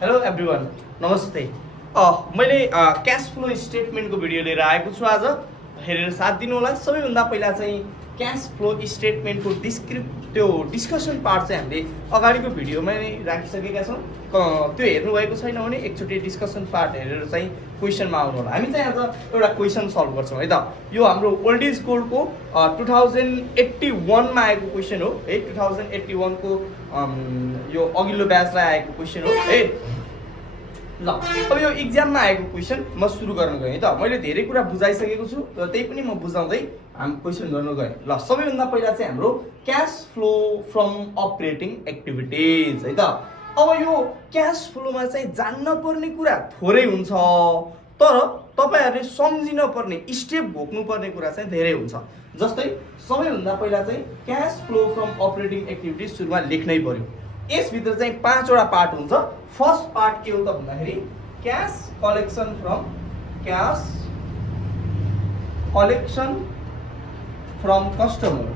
Hello everyone, नमस्ते। मैले cash flow स्टेटमेन्टको video लिएर आएको छु आज। हेरेर साथ दिनु होला। सबैभन्दा पहिला चाहिँ क्यास फ्लो स्टेटमेन्टको डिस्कसन पार्ट चाहिँ हामीले अगाडिको भिडियोमा नै राखिसकेका छौँ। त्यो हेर्नुभएको छैन भने एकचोटि डिस्कसन पार्ट हेरेर चाहिँ क्वेसनमा आउनु होला। हामी चाहिँ आज एउटा क्वेसन सल्भ गर्छौँ है त। यो हाम्रो ओल्ड इज गोल्डको 2081मा आएको क्वेसन हो है। 2081को यो अघिल्लो ब्याचलाई आएको क्वेसन हो है। ल, अब यो इक्जाममा आएको क्वेसन म सुरु गर्न गएँ है त। मैले धेरै कुरा बुझाइसकेको छु, तर त्यही पनि म बुझाउँदै हामी क्वेसन गर्न गएँ। ल, सबैभन्दा पहिला चाहिँ हाम्रो cash flow from operating activities है त। अब यो क्यास फ्लोमा चाहिँ जान्न पर्ने कुरा थोरै हुन्छ, तर तपाईँहरूले सम्झिन पर्ने, स्टेप घोक्नु पर्ने कुरा चाहिँ धेरै हुन्छ। जस्तै सबैभन्दा पहिला चाहिँ cash flow from operating activities सुरुमा लेख्नै पर्यो। यसभित्र चाहिँ 5वटा पार्ट हुन्छ। फर्स्ट पार्ट के हो त भन्दाखेरि cash collection from customer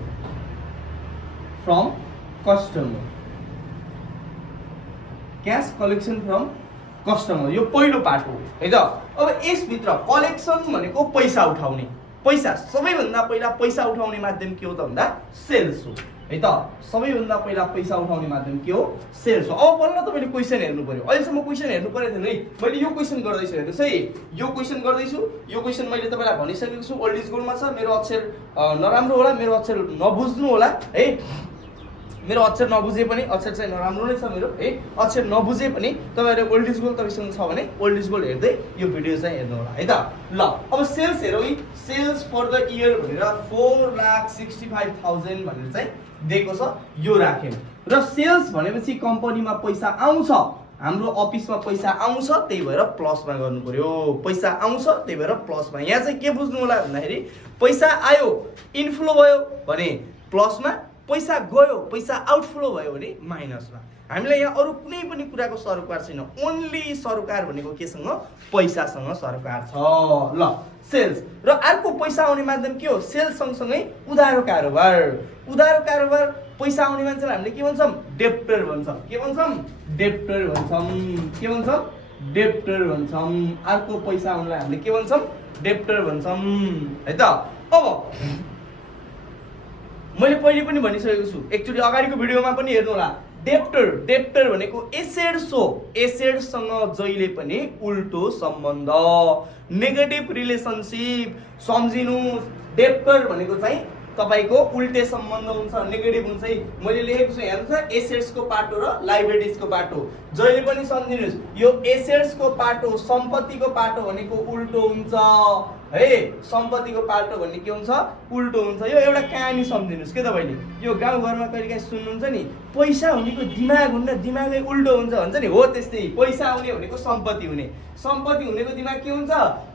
cash collection from customer, यो पहिलो पार्ट हो है त। अब यसभित्र कलेक्सन भनेको पैसा उठाउने, पैसा सबैभन्दा पहिला पैसा उठाउने माध्यम के हो त भन्दा सेल्स हो है त। सबैभन्दा पहिला पैसा उठाउने माध्यम के हो? सेल्स हो। अब बल्ल तपाईँले क्वेसन हेर्नु पर्यो। अहिलेसम्म क्वेसन हेर्नु परेको थिएन है। मैले यो क्वेसन गर्दैछु, हेर्नुहोस् है। यो क्वेसन गर्दैछु। यो क्वेसन मैले तपाईँलाई भनिसकेको छु ओल्ड इज गोल्डमा छ। मेरो अक्षर नराम्रो होला, मेरो अक्षर नबुझ्नु होला है। मेरो अक्षर नबुझे पनि, अक्षर चाहिँ नराम्रो नै छ मेरो है, अक्षर नबुझे पनि तपाईँहरूले ओल्ड इज गोल्ड तपाईँसँग छ भने ओल्ड इज गोल्ड हेर्दै यो भिडियो चाहिँ हेर्नु होला है त। ल, अब सेल्स हेरौँ है। सेल्स फर द इयर भनेर 4,65,000 भनेर चाहिँ दिएको छ, यो राख्यौँ। र सेल्स भनेपछि कम्पनीमा पैसा आउँछ, हाम्रो अफिसमा पैसा आउँछ, त्यही भएर प्लसमा गर्नु पर्यो। पैसा आउँछ त्यही भएर प्लसमा। यहाँ चाहिँ के बुझ्नु होला भन्दाखेरि पैसा आयो इनफ्लो भयो भने प्लसमा, पैसा गयो, पैसा आउटफ्लो भयो भने माइनसमा। हामीलाई यहाँ अरू कुनै पनि कुराको सरोकार छैन। ओन्ली सरोकार भनेको केसँग? पैसासँग सरोकार छ। ल, सेल्स र अर्को पैसा आउने माध्यम के हो? सेल्स सँगसँगै उधारो कारोबार। उधारो कारोबार पैसा आउने मान्छेलाई हामीले के भन्छौँ? डेप्टर भन्छौँ। के भन्छौँ? डेप्टर भन्छौँ। के भन्छौँ? डेप्टर भन्छौँ। अर्को पैसा आउनेलाई हामीले के भन्छौँ? डेप्टर भन्छौँ है त। अब मैले पहिले पनि भनिसकेको छु, एकचोटि अगाडिको भिडियोमा पनि हेर्नु होला। डेप्टर भनेको एसेट्स हो। एसेट्ससँग जहिले पनि उल्टो सम्बन्ध, नेगेटिभ रिलेसनसिप। सम्झिनुहोस्, डेप्टर भनेको चाहिँ तपाईको उल्टे सम्बन्ध हुन्छ, नेगेटिभ हुन्छ है। मैले लेखेको छु हेर्नुहोस्, एसेट्सको पाटो र लाइबिलिटिजको पाटो। जहिले पनि सम्झिनुहोस्, यो एसेट्सको पाटो, सम्पत्तिको पाटो भनेको उल्टो हुन्छ है। सम्पत्तिको पाटो भन्ने के हुन्छ? उल्टो हुन्छ। यो एउटा कहानी सम्झिनुहोस् के तपाईँले। यो गाउँघरमा कहिलेकाहीँ सुन्नुहुन्छ नि, पैसा हुनेको दिमाग हुन्न, दिमागै उल्टो हुन्छ भन्छ नि, हो त्यस्तै। पैसा आउने भनेको सम्पत्ति हुने, सम्पत्ति हुनेको दिमाग के हुन्छ?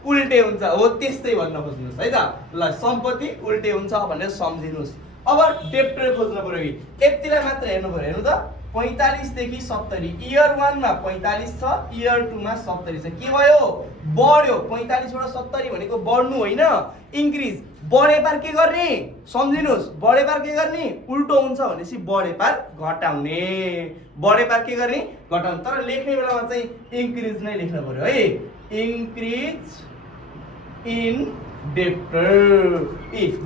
उल्टे हुन्छ, हो त्यस्तै भन्न खोज्नुहोस् है त। ल, सम्पत्ति उल्टे हुन्छ भनेर सम्झिनुहोस्। अब डेप्टर खोज्नु पर्यो कि यतिलाई मात्र हेर्नु पर्यो। हेर्नु त, 45 देखि 70। इयर 1 मा 45 छ, इयर 2 मा 70 छ। के भयो? बढ्यो। 45 बाट 70 भनेको बढ्नु होइन, इन्क्रिज। बढे पार के गर्ने? सम्झिनुहोस्, बढे पार के गर्ने? उल्टो हुन्छ भनेपछि बढे पार घटाउने। बढे पार के गर्ने? घटाउने। तर लेख्ने बेलामा चाहिँ इन्क्रिज नै लेख्नु पर्यो है। Increase in debtor.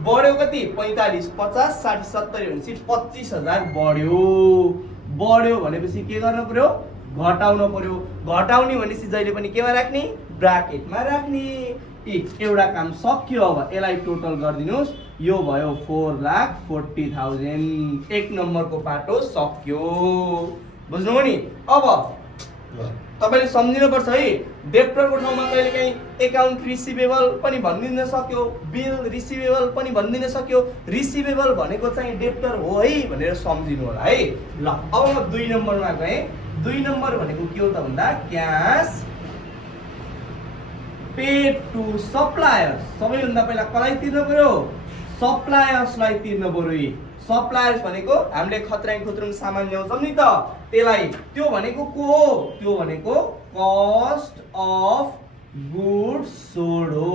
बढ्यो कति? 45, 50, 60, 70 भनेपछि 25,000 बढ्यो। बढ्यो भनेपछि के गर्नु पर्यो? घटाउनु पर्यो। घटाउने भनेपछि जहिले पनि केमा राख्ने? ब्राकेटमा राख्ने। एउटा काम सक्यो। अब यसलाई टोटल गरिदिनुहोस्। यो भयो 4,40,000। 1 नम्बरको पाटो सक्यो। बुझ्नुभयो नि? अब तपाईँले सम्झिनुपर्छ है, डेप्टरको ठाउँमा कहिलेकाहीँ एकाउन्ट रिसिभेबल पनि भनिदिन सक्यो, बिल रिसिभेबल पनि भनिदिन सक्यो। रिसिभेबल भनेको चाहिँ डेप्टर हो है भनेर सम्झिनु होला है। ल, अब म 2 नम्बरमा गएँ। 2 नम्बर भनेको के हो त भन्दा क्यास पेड टु सप्लायर्स। सबैभन्दा पहिला कसलाई तिर्नु पर्यो? सप्लायर्सलाई तिर्नु पर्यो। सप्लायर्स भनेको हामीले खत्रुङ सामान ल्याउँछौँ नि त, त्यसलाई। त्यो भनेको को हो? त्यो भनेको कस्ट अफ गुड्स सोल्ड हो।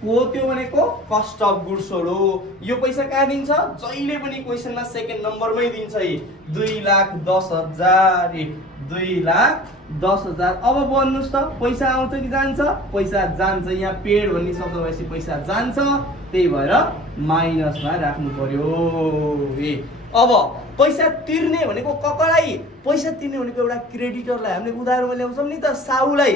को त्यो भनेको? कस्ट अफ गुड्स सोल्ड हो। यो पैसा कहाँ दिन्छ? जहिले पनि क्वेसनमा सेकेन्ड नम्बरमै दिन्छ है। 2,10,000। 2,10,000। अब भन्नुहोस् त पैसा आउँछ कि जान्छ? पैसा जान्छ। यहाँ पेड भन्ने शब्द भएपछि पैसा जान्छ, त्यही भएर माइनसमा राख्नु पर्यो। अब पैसा तिर्ने भनेको ककलाई? पैसा तिर्ने भनेको एउटा क्रेडिटरलाई। हामीले उदाहरणमा ल्याउँछौँ नि त, साहुलाई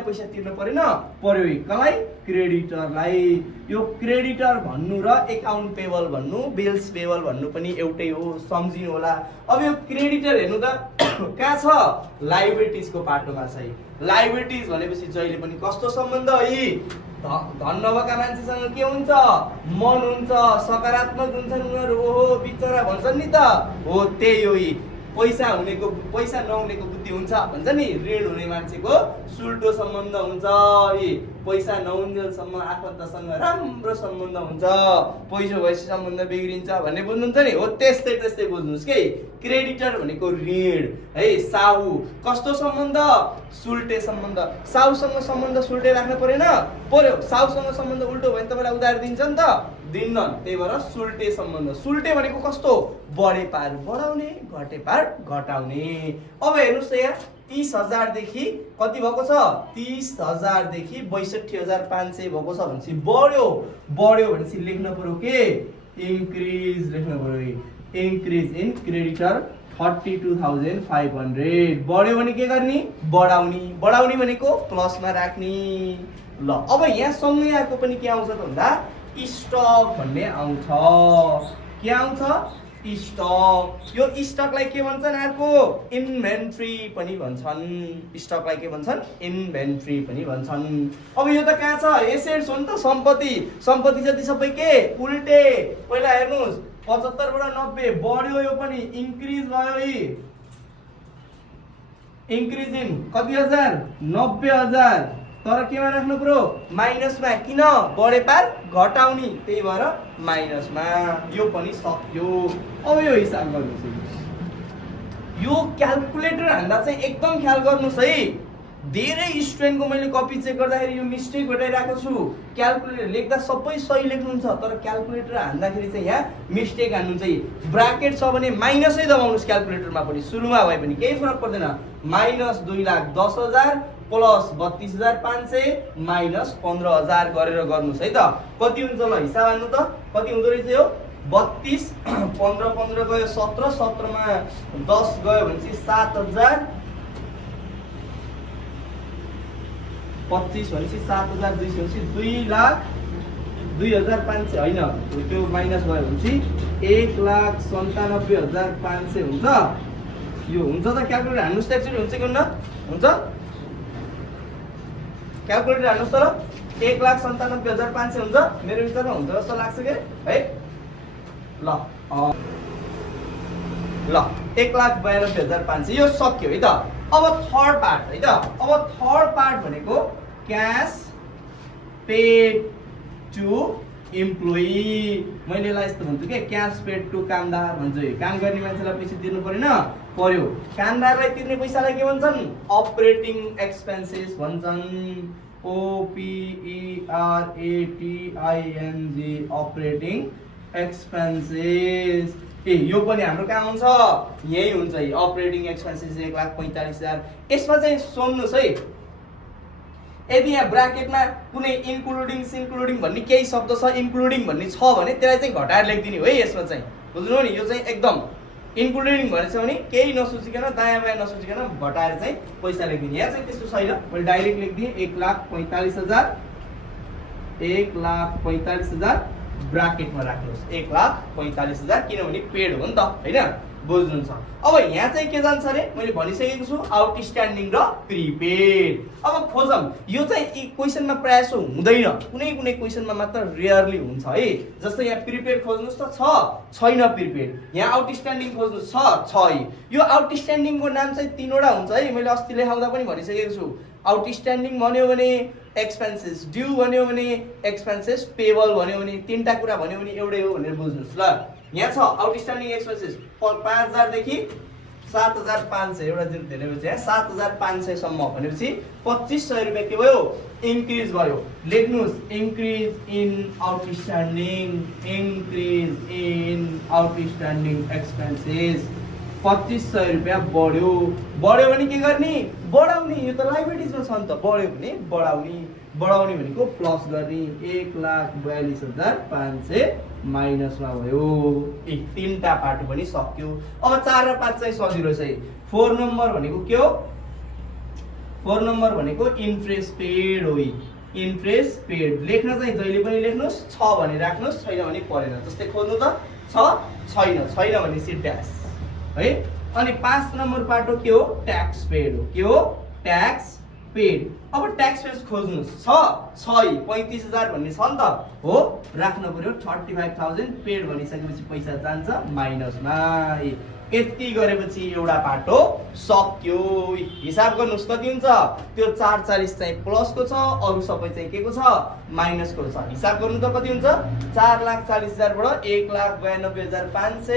पैसा तिर्न परेन? पर्यो। कसलाई? क्रेडिटरलाई। यो क्रेडिटर भन्नु र एकाउन्ट पेबल भन्नु, बिल्स पेबल भन्नु पनि एउटै हो, सम्झिनु होला। अब यो क्रेडिटर हेर्नु त कहाँ छ? लाइबिलिटिजको पाटोमा छ। लाइबिलिटिज भनेपछि जहिले पनि कस्तो सम्बन्ध है? धन नभएका मान्छेसँग के हुन्छ? मन हुन्छ, सकारात्मक हुन्छन् उनीहरू। ओहो बिचरा भन्छन् नि त, हो त्यही हो। पैसा हुनेको, पैसा नहुनेको बुद्धि हुन्छ भन्छ नि। ऋण हुने मान्छेको सुल्टो सम्बन्ध हुन्छ। पैसा नहुन्जेलसम्म आफन्तसँग राम्रो सम्बन्ध हुन्छ, पैसा भएपछि सम्बन्ध बिग्रिन्छ भन्ने बुझ्नुहुन्छ नि? हो त्यस्तै बुझ्नुहोस् कि क्रेडिटर भनेको ऋण है। साहु कस्तो सम्बन्ध? सुल्टे सम्बन्ध। साहुसँग सम्बन्ध सुल्टे राख्नु परेन? पर्यो। साहुसँग सम्बन्ध उल्टो भयो भने तपाईँलाई उधार दिन्छ नि त? दिन्नन्। त्यही भएर सुल्टे सम्बन्ध। सुल्टे भनेको कस्तो? बढे पार बढाउने, घटे पार घटाउने। अब हेर्नुहोस् त यहाँ 30,000 देखि कति भएको छ? 30,000 देखि 62,500 भएको छ भनेपछि बढ्यो भनेपछि लेख्न पर्यो के? इन्क्रिज लेख्न पर्यो। Increase in creditor 32,500। बढ्यो भने के गर्ने? बढाउने भनेको प्लसमा राख्ने। ल अब यहाँ सँगै अर्को पनि के आउँछ त भन्दा स्टक भन्ने आउँछ। के आउँछ? स्टक। यो स्टकलाई के भन्छन्? अर्को इन्भेन्ट्री पनि भन्छन्। स्टकलाई के भन्छन्? इन्भेन्ट्री पनि भन्छन्। अब यो त कहाँ छ? एसेट्स हो नि त, सम्पत्ति जति सबै के उल्टे। पहिला हेर्नुहोस् 75 बाट 90 बढ्यो, यो पनि इन्क्रिज भयो। इन्क्रिज इन कति हजार? 90,000। तर केमा राख्नु पर्यो? माइनसमा। किन? बढे पार घटाउने, त्यही भएर माइनसमा। यो पनि सक्यो। अब यो हिसाब गर्नुहोस्। यो क्याल्कुलेटर हान्दा चाहिँ एकदम ख्याल गर्नुहोस् है। धेरै स्टुडेन्टको मैले कपी चेक गर्दाखेरि यो मिस्टेक भेटाइरहेको छु। क्याल्कुलेटर लेख्दा सबै सही लेख्नुहुन्छ, तर क्याल्कुलेटर हान्दाखेरि चाहिँ यहाँ मिस्टेक हान्नुहुन्छ। ब्राकेट छ भने माइनसै दबाउनुहोस् क्याल्कुलेटरमा पनि, सुरुमा भए पनि केही फरक पर्दैन। माइनस 2,10,000 प्लस 32,500 माइनस 15,000 गरेर गर्नुहोस् है त। कति हुन्छ ल हिसाब हान्नु त? कति हुँदो रहेछ यो? 32, 15 गयो 17, 17 मा 10 गयो भनेपछि 7,000, 25 भनेपछि 7,200 भनेपछि 2,02,500 होइन, त्यो माइनस भयो भनेपछि 1,97,500 हुन्छ। यो हुन्छ त? क्याल्कुलेटर हान्नुहोस् त एक्चुअली हुन्छ कि हुन्न? हुन्छ? क्याल्कुलेटर हान्नुहोस् त ल। 1,97,500 हुन्छ। मेरो विचारमा हुन्छ जस्तो लाग्छ के है? ल 1,92,500 यो सक्यो है त। अब थर्ड पार्ट है त। अब थर्ड पार्ट भनेको क्यास पेड टु इम्प्लोइ। मैले यसलाई यस्तो भन्छु के? क्यास पेड टु कामदार भन्छु। काम गर्ने मान्छेलाई पैसा तिर्नु परेन? पर्यो। कामदारलाई तिर्ने पैसालाई के भन्छन्? अपरेटिङ एक्सपेन्सेस भन्छन्। OPERATING operating expenses. यो पनि हाम्रो कहाँ हुन्छ? यही हुन्छ। Operating expenses 1,45,000। यसमा चाहिँ सुन्नुहोस् है, यदि यहाँ ब्राकेटमा कुनै इन्क्लुडिङ भन्ने केही शब्द छ, इन्क्लुडिङ भन्ने छ भने त्यसलाई चाहिँ घटाएर लेखिदिने हो है। यसमा चाहिँ बुझ्नु नि? यो चाहिँ एकदम इन्क्लुडिङ भनेछ भने केही नसोचिकन, दायाँ बायाँ नसोचिकन घटाएर चाहिँ पैसा लेखिदिने। यहाँ चाहिँ त्यस्तो छैन। मैले डाइरेक्ट लेखिदिएँ 1,45,000। 1,45,000 ब्राकेटमा राख्नुहोस्। 1,45,000 किनभने पेड हो नि त, होइन? बुझ्नुहुन्छ? अब यहाँ चाहिँ के जान्छ अरे? मैले भनिसकेको छु आउटस्ट्यान्डिङ र प्रिपेड। अब खोजौँ। यो चाहिँ क्वेसनमा प्रायः जसो हुँदैन, कुनै क्वेसनमा मात्र रेयरली हुन्छ है। जस्तै यहाँ प्रिपेड खोज्नुहोस् त, छैन प्रिपेड। यहाँ आउटस्ट्यान्डिङ खोज्नुहोस्, छ। यो आउटस्ट्यान्डिङको नाम चाहिँ 3वटा हुन्छ है। मैले अस्ति लेखाउँदा पनि भनिसकेको छु। आउटस्ट्यान्डिङ भन्यो भने एक्सपेन्सेस, ड्यू भन्यो भने एक्सपेन्सेस, पेबल भन्यो भने, 3टा कुरा भन्यो भने एउटै हो भनेर बुझ्नुहोस् ल। यहाँ छ आउटस्ट्यान्डिङ एक्सपेन्सेस 5,000 देखि 7,500, एउटा दिन धेरै भयो यहाँ 7,500 सम्म भनेपछि 2,500 रुपियाँ के भयो? इन्क्रिज भयो। लेख्नुहोस् increase in outstanding, increase in outstanding expenses. 2500 रुपियाँ बढ्यो भने के गर्ने बढाउने यो त लाइबिलिटिजमा छ नि त बढ्यो भने बढाउने भनेको प्लस गर्ने 1,42,500 माइनसमा भयो तीनटा पार्ट पनि सक्यो अब 4 र 5 चाहिँ सजिलो छ 4 नम्बर भनेको के हो 4 नम्बर भनेको इन्ट्रेस्ट पेड हो इन्ट्रेस्ट पेड लेख्न चाहिँ जहिले पनि लेख्नुस् छ भने राख्नुस् छैन भने परेन जस्तै खोज्नु त छ छैन भने सी ड्यास है अनि 5 नम्बर पाटो के हो ट्याक्स पेड हो के हो ट्याक्स पेड अब ट्याक्स पेड खोज्नुस् छ 35,000 भन्ने छ नि त हो राख्नु पर्यो 35,000 पेड भनिसकेपछि पैसा जान्छ माइनसमा यति गरेपछि एउटा पाटो सक्यो हिसाब गर्नुस् कति हुन्छ त्यो 440 चाहिँ प्लसको छ अरु सबै चाहिँ के को छ माइनसको छ हिसाब गर्नु त कति हुन्छ 4,40,000 बाट 1,92,500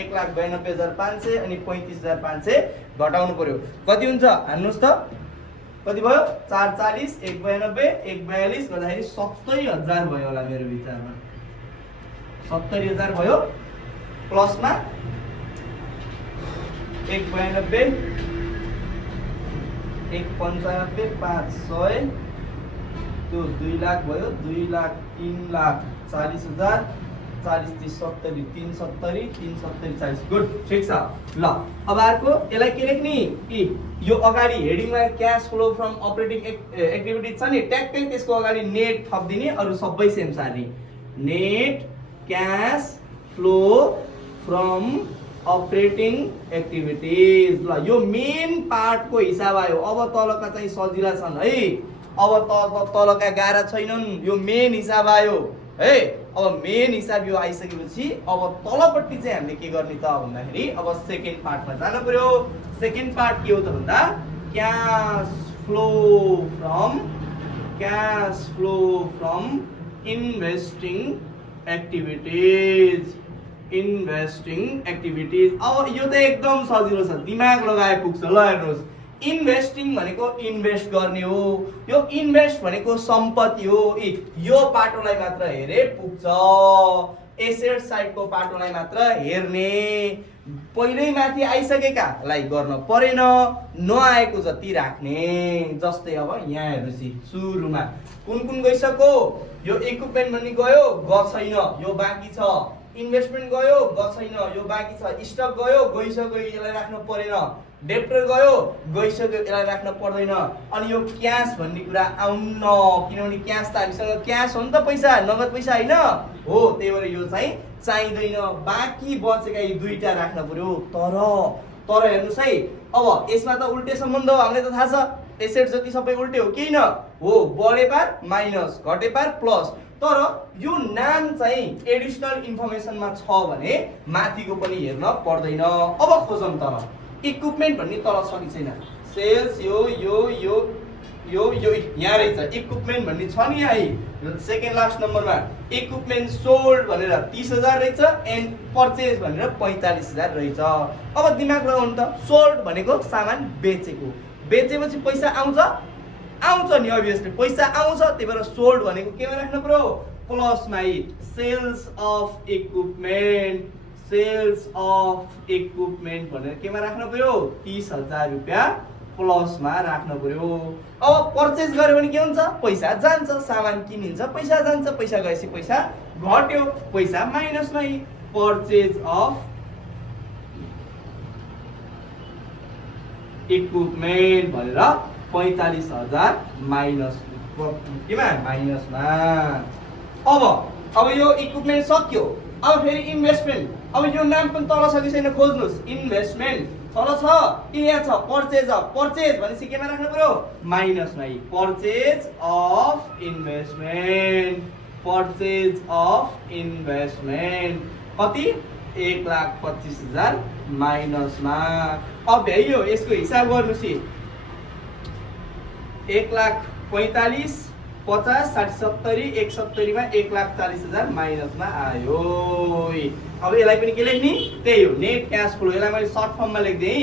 1,92,500 अनि 35,500 घटाउनु पर्यो कति हुन्छ हान्नुस् त कति भयो 440 192 142 गर्दाखेरि 70,000 भयो होला मेरो विचारमा 70,000 भयो प्लसमा 192 195 500 त्यो 2 लाख भयो 2 लाख 3 लाख 40,000 40 30 70 370 370 40 गुड ठीक छ ल अब अर्को यसलाई के लेख्ने यो अगाडि हेडिङमा cash flow from operating activity छ नि ट्याक्कै त्यसको अगाडि नेट थप्दिने अरु सबै सेम सार्ने net cash flow from operating activities ल यो मेन पार्टको हिसाब आयो अब तलका चाहिँ सजिला छन् है अब तलका गाह्रा छैनन् यो मेन हिसाब आयो है अब मेन हिसाब यो आइसकेपछि अब तलपट्टि चाहिँ हामीले के गर्ने त भन्दाखेरि अब सेकेन्ड पार्टमा जानु पर्यो सेकेन्ड पार्ट के हो त भन्दा cash flow from investing activities अब यो त एकदम सजिलो छ दिमाग लगाए पुग्छ ल हेर्नुस् इन्भेस्टिङ भनेको इन्भेस्ट गर्ने हो यो इन्भेस्ट भनेको सम्पत्ति हो यो पाटोलाई मात्र हेरे पुग्छ एसेट साइडको पाटोलाई मात्र हेर्ने पहिल्यै माथि आइसकेकालाई गर्न परेन नआएको जति राख्ने जस्तै अब यहाँ हेर्नुसी सुरुमा कुन गइसक्यो यो इक्विपमेन्ट पनि गयो छैन यो बाँकी छ इन्भेस्टमेन्ट गयो छैन यो बाँकी छ स्टक गइसक्यो यसलाई राख्न परेन डेप्टर गइसक्यो यसलाई राख्न पर्दैन अनि यो क्याश भन्ने कुरा आउन्न किनभने क्याश त हामीसँग क्याश हो नि त पैसा नगद पैसा हैन हो त्यही भएर यो चाहिँ चाहिँदैन बाँकी बचेका यी दुईटा राख्न पर्यो तर हेर्नुस् है अब यसमा त उल्टे सम्बन्ध हो हामीलाई त थाहा छ एसेट जति सबै उल्टे हो केही न हो बढे पार माइनस घटे पार प्लस तर यो नाम चाहिँ एडिशनल इन्फर्मेसनमा छ भने माथिको पनि हेर्न पर्दैन अब खोजौं तर इक्विपमेन्ट भन्ने तल छ कि छैन सेल्स यो यहाँ रहेछ इक्विपमेन्ट भन्ने छ नि है सेकेन्ड लास्ट नम्बरमा इक्विपमेन्ट सोल्ड भनेर 30,000 रहेछ एन्ड पर्चेज भनेर 45,000 रहेछ अब दिमाग लगाउनु त सोल्ड भनेको सामान बेचेपछि पैसा आउँछ नि अभियसली पैसा आउँछ त्यही भएर सोल्ड भनेको केमा राख्नु पर्यो प्लसमा सेल्स अफ इक्विपमेन्ट भनेर केमा राख्नु पर्यो 30,000 रुपैयाँ प्लसमा राख्नु पर्यो अब पर्चेज गर्यो भने के हुन्छ पैसा जान्छ सामान किनिन्छ पैसा जान्छ पैसा गएपछि पैसा घट्यो पैसा माइनसमा पर्चेज अफ इक्विपमेन्ट भनेर 45,000 माइनस केमा माइनसमा अब यो इक्विपमेन्ट सक्यो अब फेरि इन्भेस्टमेन्ट अब यो नाम पनि तल छ कि छैन खोज्नुस् इन्भेस्टमेन्ट तल छ कि यहाँ छ पर्चेज भनेपछि केमा राख्नु पर्यो माइनसमा पर्चेज अफ इन्भेस्टमेन्ट कति 1,25,000 माइनसमा अब भ्याइयो यसको हिसाब गर्नुस् 1,45,000 50 60 70 170 मा 1,40,000 माइनसमा आयो अब यसलाई पनि के लेख्ने त्यही हो नेट क्याश फ्लो यसलाई मैले सर्ट फर्ममा लेख्दै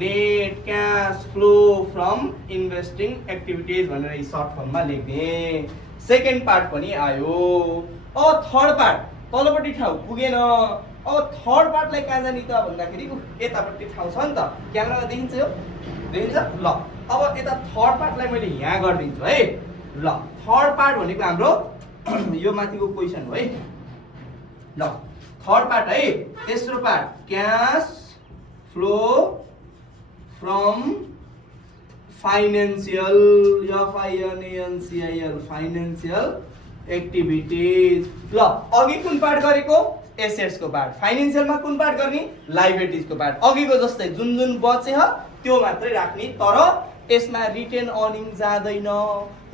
net cash flow from investing activities भनेर सर्ट फर्ममा लेख्ने सेकेन्ड पार्ट पनि आयो अब थर्ड तलपट्टि ठाउँ पुगेन। अब थर्ड पार्टलाई कहाँ जाने त भन्दाखेरि यतापट्टि ठाउँ छ नि त, क्यामेरामा देखिन्छ यो, देखिन्छ ल। अब यता थर्ड पार्टलाई मैले यहाँ गरिदिन्छु है। ल थर्ड पार्ट भनेको हाम्रो यो माथिको क्वेसन हो है। ल थर्ड पार्ट है। तेस्रो part cash flow from financial, FINANCIAL financial activities. ल अघि कुन पार्ट गरेको? एसेट्स को पार्ट। फाइनेन्सियलमा कुन पार्ट गर्ने? लाइबिलिटिज को पार्ट। अघिको जस्तै जुन जुन बचे त्यो मात्रै राख्ने, तर यसमा रिटेन अर्निङ जाँदैन।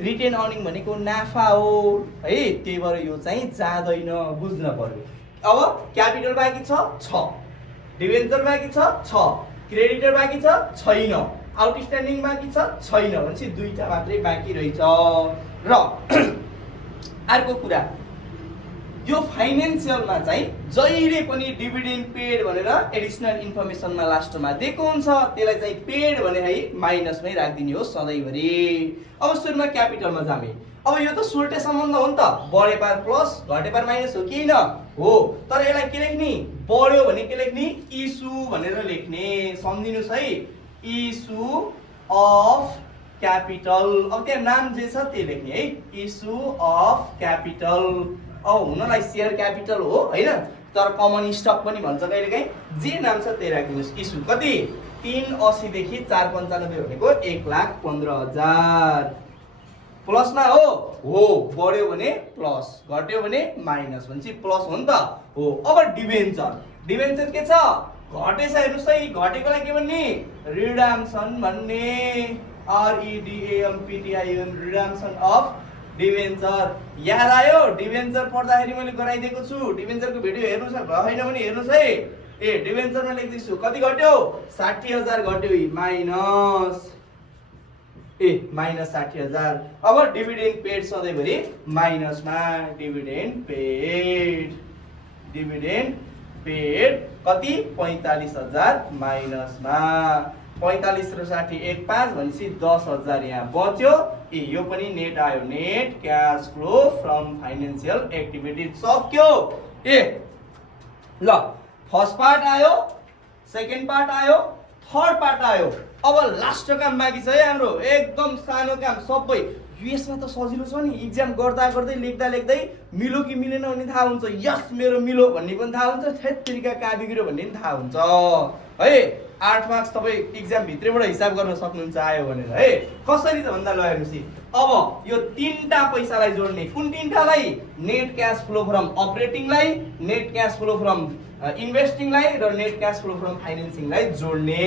रिटेन अर्निङ भनेको नाफा हो है, त्यही भएर यो चाहिँ जाँदैन, बुझ्न पर्यो। अब क्यापिटल बाँकी छ, डिबेन्चर बाँकी छ, क्रेडिटर बाँकी छ, छैन, आउटस्ट्यान्डिङ बाँकी छ, छैन, भनेपछि दुईटा मात्रै बाँकी रहेछ। र अर्को कुरा, यो फाइनेन्सियलमा चाहिँ जहिले पनि डिभिडेन्ड पेड भनेर एडिसनल इन्फर्मेसनमा लास्टमा दिएको हुन्छ, त्यसलाई चाहिँ पेड भने है माइनसमै राखिदिने हो सधैँभरि। अब सुरुमा क्यापिटलमा जामे। अब यो त सुल्टे सम्बन्ध हो नि त, बढे पार प्लस घटे पार माइनस हो कि न हो। तर यसलाई के लेख्ने? बढ्यो भने के लेख्ने? इस्यु भनेर लेख्ने, सम्झिनुस् है, इस्यु अफ क्यापिटल। अब त्यहाँ नाम जे छ त्यही लेख्ने है, इस्यु अफ क्यापिटल। अब हुनलाई सेयर क्यापिटल हो हैन, तर कमन स्टक पनि भन्छ कहिलेकाहीँ, जे नाम छ त्यही राखिदिनुस्। इस्यु कति? 380 देखि 495 भनेको 1,15,000। प्लसमा हो, बढ्यो भने प्लस, घट्यो भने माइनस, भनेपछि प्लस हो नि त हो। अब डिबेन्चर के छ? घटेछ, हेर्नुस् है, घटेकोलाई के भन्ने? रिडम्सन भन्ने, REDAMPTION, रिडम्सन अफ डिबेन्चर। याद आयो? डिबेन्चर पढ्दाखेरि मैले गराइदिएको छु, डिबेन्चरको भिडियो हेर्नु छ, भएन भने हेर्नुस् है। ए डिबेन्चरमा लेख्दैछु, कति घट्यो? 60,000 घट्यो, माइनस माइनस 60,000। अब डिभिडेन्ड पेड सधैँभरि माइनसमा, डिभिडेन्ड पेड कति? 45,000 माइनसमा, 45 र 60 1,5 भनेपछि 10,000 यहाँ बच्यो। यो पनि नेट आयो, net cash flow from financial activity. सक्यो। ल फर्स्ट पार्ट आयो, सेकेन्ड पार्ट आयो, थर्ड पार्ट आयो। अब लास्ट काम बाँकी छ है हाम्रो, एकदम सानो काम सबै। यसमा त सजिलो छ नि, इक्जाम गर्दा गर्दै लेख्दै मिलो कि मिलेन भन्ने थाहा हुन्छ, यस मेरो मिलो भन्ने पनि थाहा हुन्छ, थेत्रीका कहाँ बिग्रियो भन्ने पनि थाहा हुन्छ है। 8 मार्क्स तपाईँ इक्जाम भित्रैबाट हिसाब गर्न सक्नुहुन्छ आयो भनेर है। कसरी त भन्दा ल हेर्नुहोस्, अब यो तीनटा पैसालाई जोड्ने, कुन तीनटालाई? नेट क्याश फ्लो फ्रम अपरेटिङलाई, नेट क्याश फ्लो फ्रम इन्भेस्टिङलाई र नेट क्याश फ्लो फ्रम फाइनेन्सिङलाई जोड्ने।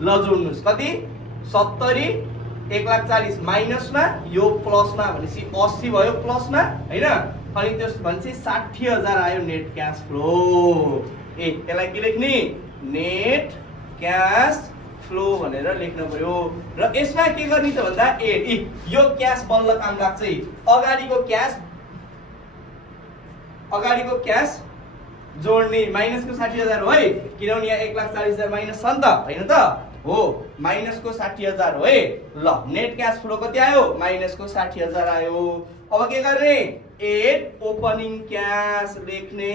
ल जोड्नुस्, कति? 70, 1,40,000 माइनसमा, यो प्लसमा, भनेपछि 80 भयो प्लसमा हैन। अनि त्यस भनेपछि 60,000 आयो नेट क्याश फ्लो। यसलाई के लेख्ने? नेट क्याश फ्लो भनेर लेख्नु पर्यो। र यसमा के गर्ने त भन्दा यो क्याश बल्ल काम लाग्छ है। अगाडिको क्याश जोड्ने, माइनसको 60,000 हो है, किनभने यहाँ 1,40,000 माइनस छ नि त, हैन त हो, माइनसको 60,000 हो है। ल नेट क्याश फ्लो कति आयो? माइनसको 60,000 आयो। अब के गर्ने? ओपनिङ क्याश लेख्ने।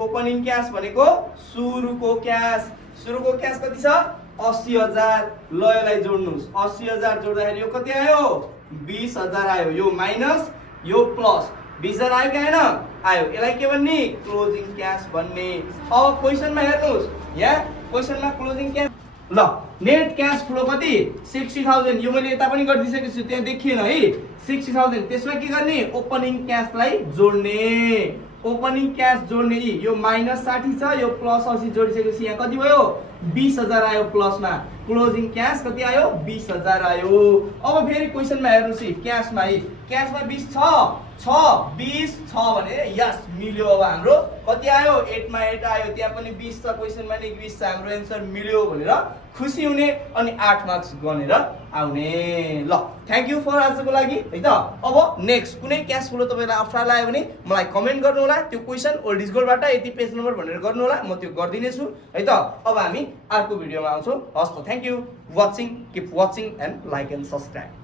ओपनिङ क्याश भनेको सुरुको क्याश कति छ? 80,000। ल यसलाई जोड्नुस्, 80,000 जोड्दाखेरि यो कति आयो? 20,000 आयो। यो माइनस यो प्लस, 20,000 आयो कि आएन? आयो। यसलाई के भन्ने? क्लोजिङ क्याश भन्ने। अब क्वेसनमा हेर्नुस्, यहाँ क्वेसनमा क्लोजिङ क्याश। ल नेट क्याश फ्लो कति? 60,000। यो मैले यता पनि गरिदिसकेको छु, त्यहाँ देखिएन है, 60,000। त्यसमा के गर्ने? ओपनिङ क्याशलाई जोड्ने। ओपनिङ क्याश जोड्ने, यो माइनस 60 छ, यो प्लस 80 जोडिसकेपछि यहाँ कति भयो? 20,000 आयो प्लसमा। क्लोजिङ क्याश कति आयो? 20,000 आयो। अब फेरि क्वेसनमा हेर्नुस्, क्याशमा 20 छ 20 छ भने यस मिल्यो। अब हाम्रो कति आयो? 8 मा 8 आयो, त्यहाँ पनि 20 छ, क्वेसनमा नि 20 छ, हाम्रो एन्सर मिल्यो भनेर खुसी हुने अनि 8 मार्क्स गनेर आउने। ल थ्यांक यू फर आजको लागि है त। अब नेक्स्ट कुनै क्याश फ्लो तपाईलाई अप्ठ्यारो लाग्यो भने मलाई कमेन्ट गर्नु होला, त्यो क्वेशन ओल्ड इज गोल्डबाट यति पेज नम्बर भनेर गर्नु होला, म त्यो गर्दिने छु है त। अब हामी अर्को भिडियोमा आउँछौँ। हस् त, thank you watching, keep watching and like and subscribe.